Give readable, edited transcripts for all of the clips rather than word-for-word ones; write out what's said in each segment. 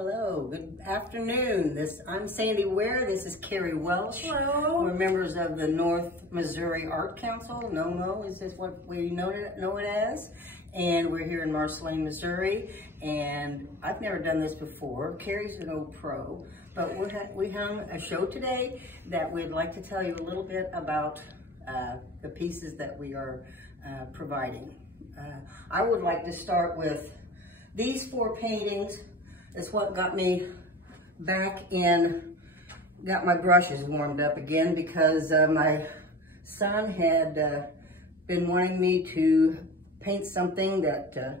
Hello, good afternoon. I'm Sandy Ware. This is Carrie Welsh. Hello. We're members of the North Missouri Art Council, NOMO is what we know it as. And we're here in Marceline, Missouri. And I've never done this before. Carrie's an old pro, but we hung a show today that we'd like to tell you a little bit about the pieces that we are providing. I would like to start with these 4 paintings. It's what got me back in, got my brushes warmed up again, because my son had been wanting me to paint something that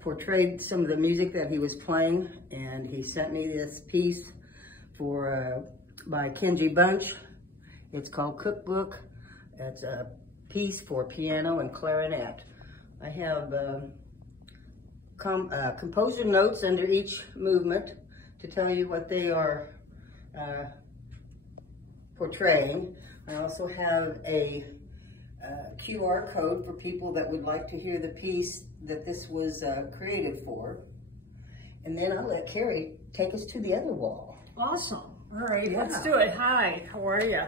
portrayed some of the music that he was playing, and he sent me this piece by Kenji Bunch. It's called Cookbook. It's a piece for piano and clarinet. I have composer notes under each movement to tell you what they are portraying. I also have a QR code for people that would like to hear the piece that this was created for. And then I'll let Carrie take us to the other wall. Awesome. All right, Let's do it. Hi, how are you?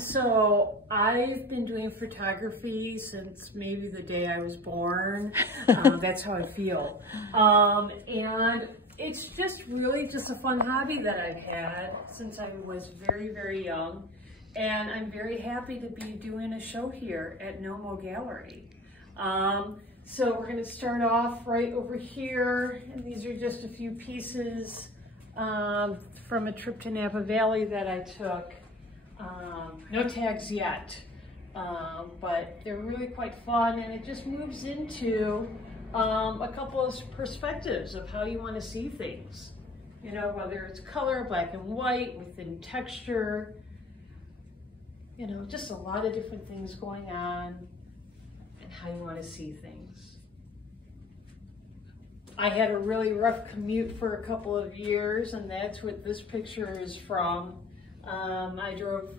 So I've been doing photography since maybe the day I was born. That's how I feel. And it's just really just a fun hobby that I've had since I was very, very young. And I'm very happy to be doing a show here at NOMO Gallery. So we're going to start off right over here. And these are just a few pieces from a trip to Napa Valley that I took. No tags yet, but they're really quite fun, and it just moves into a couple of perspectives of how you want to see things. You know, whether it's color, black and white, within texture, you know, just a lot of different things going on and how you want to see things. I had a really rough commute for a couple of years, and that's what this picture is from. I drove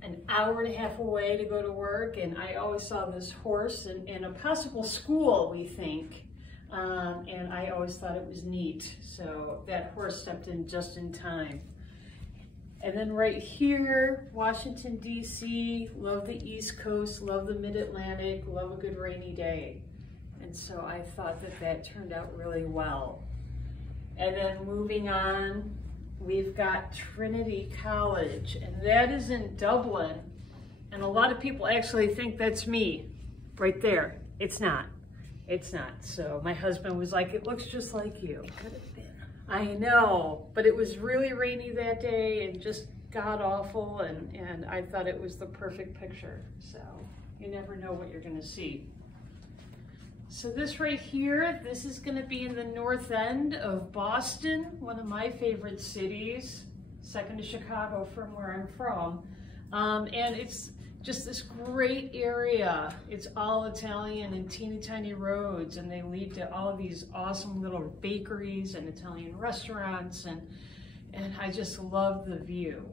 an hour and a half away to go to work, and I always saw this horse in a possible school, we think, and I always thought it was neat. So that horse stepped in just in time. And then right here, Washington, D.C., love the East Coast, love the Mid-Atlantic, love a good rainy day. And so I thought that that turned out really well. And then moving on, we've got Trinity College, and that is in Dublin. And a lot of people actually think that's me right there. It's not. It's not. So my husband was like, it looks just like you. It could have been. I know, but it was really rainy that day and just god awful, and I thought it was the perfect picture. So you never know what you're gonna see. So this right here, this is gonna be in the north end of Boston, one of my favorite cities, second to Chicago from where I'm from. And it's just this great area. It's all Italian and teeny tiny roads, and they lead to all of these awesome little bakeries and Italian restaurants, and I just love the view.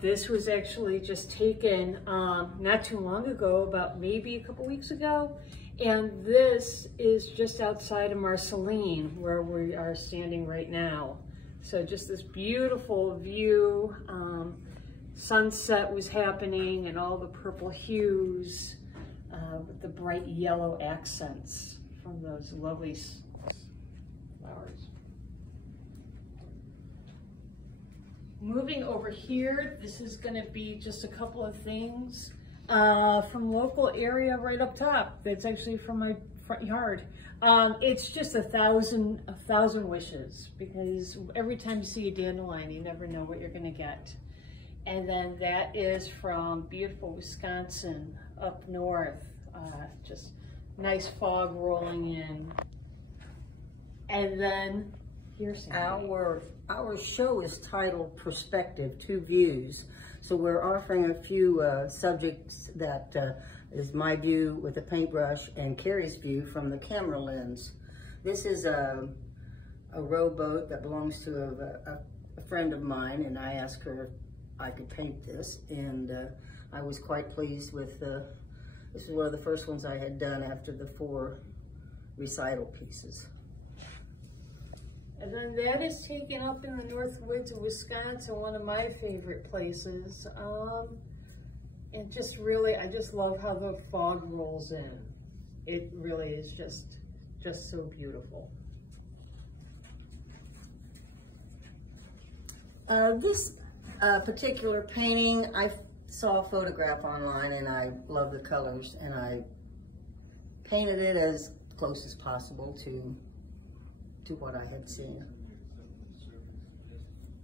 This was actually just taken not too long ago, about maybe a couple weeks ago. And this is just outside of Marceline, where we are standing right now. So just this beautiful view. Sunset was happening and all the purple hues with the bright yellow accents from those lovely flowers. Moving over here, this is going to be just a couple of things from local area right up top. That's actually from my front yard. It's just a thousand wishes, because every time you see a dandelion, you never know what you're going to get. And then that is from beautiful Wisconsin up north. Just nice fog rolling in. And then here's Our show is titled Perspective, Two Views. So we're offering a few subjects that is my view with a paintbrush and Carrie's view from the camera lens. This is a rowboat that belongs to a friend of mine, and I asked her if I could paint this, and I was quite pleased with This is one of the first ones I had done after the 4 recital pieces. And then that is taken up in the North Woods of Wisconsin, one of my favorite places. And just really, I just love how the fog rolls in. It really is just so beautiful. This particular painting, I saw a photograph online and I love the colors, and I painted it as close as possible to what I had seen.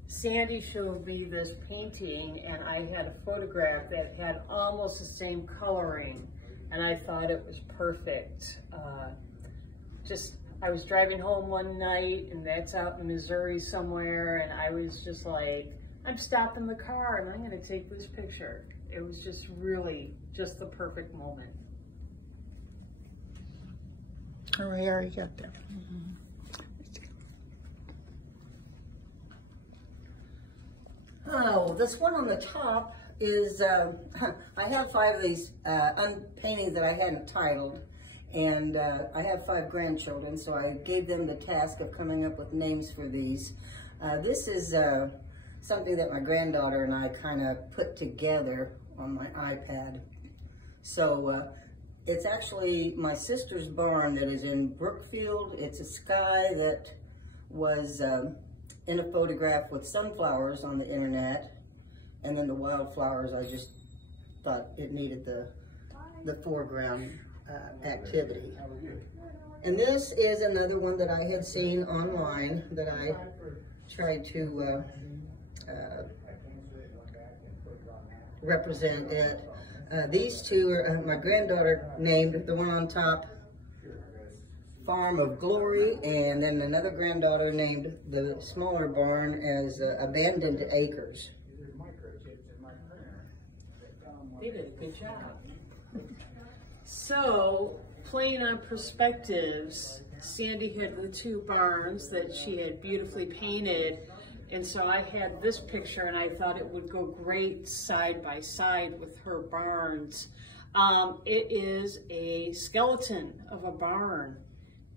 Sandy showed me this painting and I had a photograph that had almost the same coloring, and I thought it was perfect. I was driving home one night, and that's out in Missouri somewhere, and I was just like, I'm stopping the car and I'm gonna take this picture. It was just really just the perfect moment. All right, I already got that. Oh, this one on the top is, I have 5 of these paintings that I hadn't titled, and I have 5 grandchildren, so I gave them the task of coming up with names for these. This is something that my granddaughter and I kind of put together on my iPad. So it's actually my sister's barn that is in Brookfield. It's a sky that was in a photograph with sunflowers on the internet, and then the wildflowers, I just thought it needed the foreground activity. And this is another one that I had seen online that I tried to represent it. These 2 are, my granddaughter named the one on top Farm of Glory, and then another granddaughter named the smaller barn as Abandoned Acres. They did a good job. So, playing on perspectives, Sandy had the 2 barns that she had beautifully painted, and so I had this picture and I thought it would go great side by side with her barns. It is a skeleton of a barn.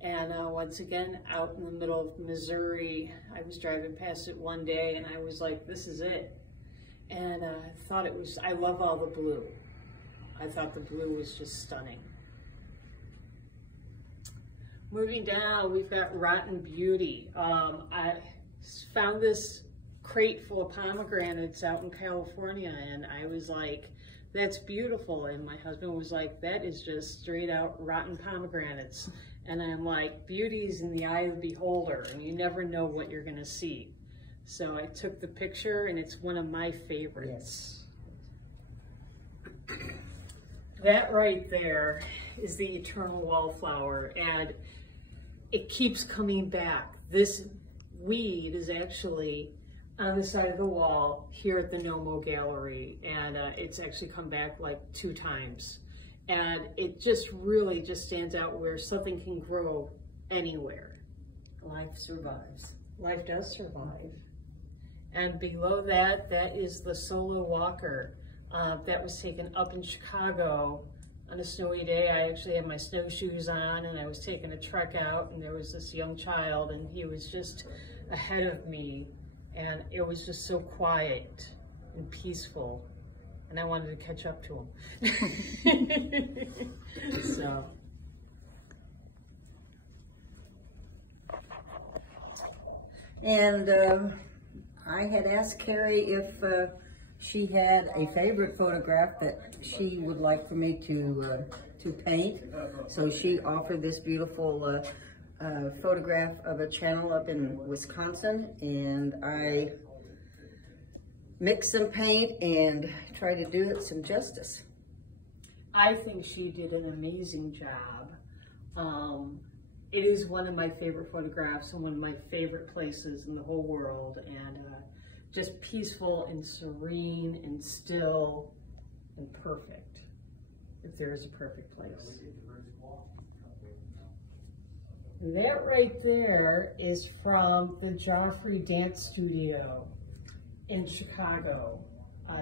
And once again, out in the middle of Missouri, I was driving past it one day and I was like, this is it. And I thought it was, I love all the blue. I thought the blue was just stunning. Moving down, we've got Rotten Beauty. I found this crate full of pomegranates out in California, and I was like, that's beautiful. And my husband was like, that is just straight out rotten pomegranates. And I'm like, beauty's in the eye of the beholder, and you never know what you're gonna see. So I took the picture, and it's one of my favorites. Yes. That right there is the eternal wallflower, and it keeps coming back. This weed is actually on the side of the wall here at the NOMO gallery, and it's actually come back like 2 times. And it just really just stands out where something can grow anywhere. Life survives. Life does survive. And below that, that is the solo walker. That was taken up in Chicago on a snowy day. I actually had my snowshoes on and I was taking a trek out, and there was this young child and he was just ahead of me, and it was just so quiet and peaceful. And I wanted to catch up to him. So. And I had asked Carrie if she had a favorite photograph that she would like for me to paint. So she offered this beautiful photograph of a channel up in Wisconsin, and I mix some paint and try to do it some justice. I think she did an amazing job. It is one of my favorite photographs and one of my favorite places in the whole world, and just peaceful and serene and still and perfect, if there is a perfect place. That right there is from the Joffrey Dance Studio in Chicago.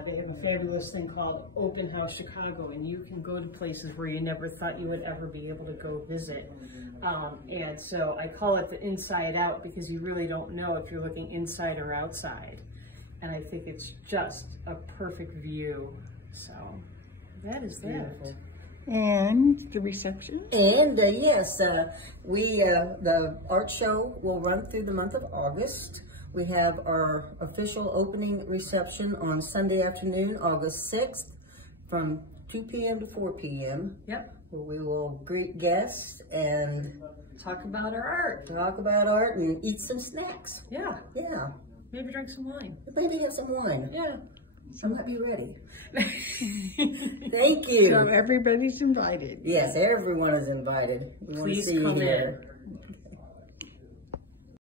They have a fabulous thing called Open House Chicago, and you can go to places where you never thought you would ever be able to go visit. And so I call it the inside out because you really don't know if you're looking inside or outside. And I think it's just a perfect view. So that is that. And the reception? And yes, the art show will run through the month of August. We have our official opening reception on Sunday afternoon, August 6th, from 2 p.m. to 4 p.m. Yep. Where we will greet guests and Talk about our art. talk about art and eat some snacks. Yeah. Yeah. Maybe drink some wine. Maybe have some wine. Yeah. I might be ready. Thank you. So everybody's invited. Yes, everyone is invited. We want to Please see you come here. in.